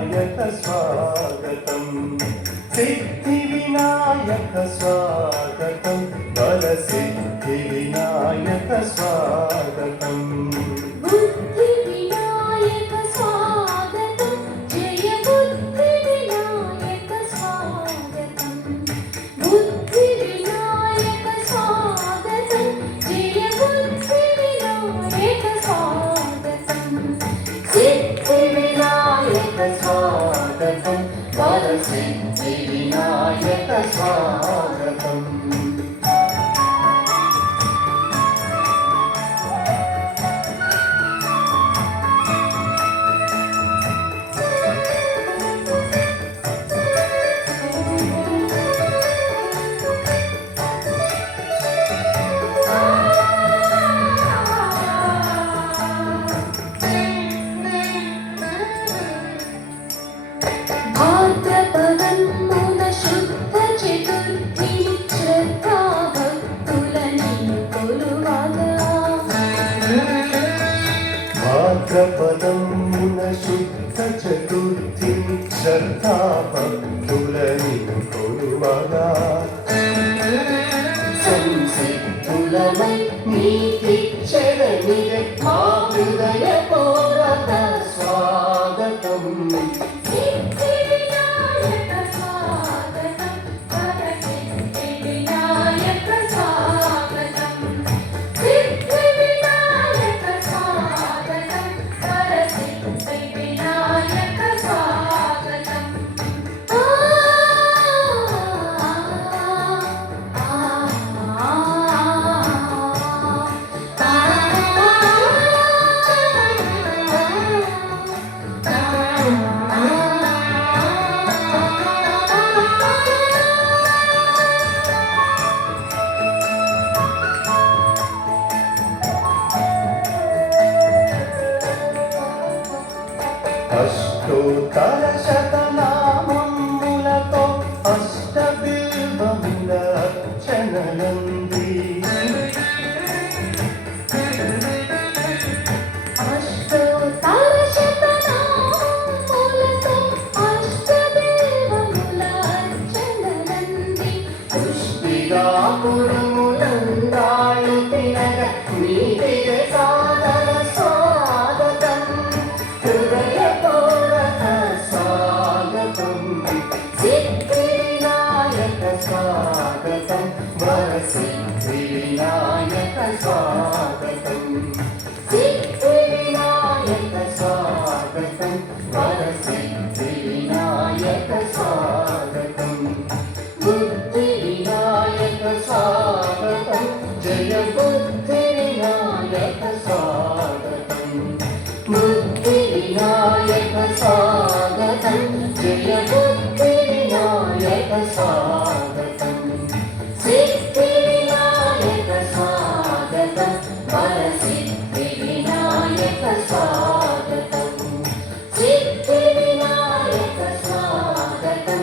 వినాయక స్వాగతం సిద్ధి వినాయక స్వాగతం వర సిద్ధి వినాయక స్వాగతం బుద్ధి వినాయక స్వాగతం జయ బుద్ధి వినాయక స్వాగతం బుద్ధి వినాయక స్వాగతం జయ బుద్ధి వినాయక స్వాగతం సిద్ధి వినాయక స్వాగతం వర సిద్ధి వినాయక స్వాగతం భాద్రపదమున శుద్ధ చతుర్థిని శ్రద్ధాభక్తులని కొలువగా భాద్రపదమున శుద్ధ చతుర్థిని శ్రద్ధాభక్తులని కొలువగా సంసిద్ధులమై నీకిచ్చరనిదే మా హృదయపూర్వక స్వాగతం సిద్ధి వినాయక స్వాగతం వర సిద్ధి వినాయక స్వాగతం సిద్ధి వినాయక స్వాగతం వర సిద్ధి వినాయక స్వాగతం అష్టోత్తర శతనామములతో అష్టబిల్వముల అర్చనలంది అష్టోత్తర శతనామములతో అష్టదేవముల అర్చనలంది పుష్టిగా కుడుములందాళ్ళు తినగ నీటిగ సాదర స్వాగతం హృదయపూర్వక స్వాగతం సిద్ధి వినాయక స్వాగతం వర సిద్ధి వినాయక స్వాగతం సిద్ధి వినాయక స్వాగతం వర సిద్ధి వినాయక స్వాగతం బుద్ధి వినాయక స్వాగతం జయ బుద్ధి వినాయక స్వాగతం బుద్ధి వినాయక స్వాగతం జయ బుద్ధి వినాయక స్వాగతం సిద్ధి వినాయక స్వాగతం వర సిద్ధి వినాయక స్వాగతం సిద్ధి వినాయక స్వాగతం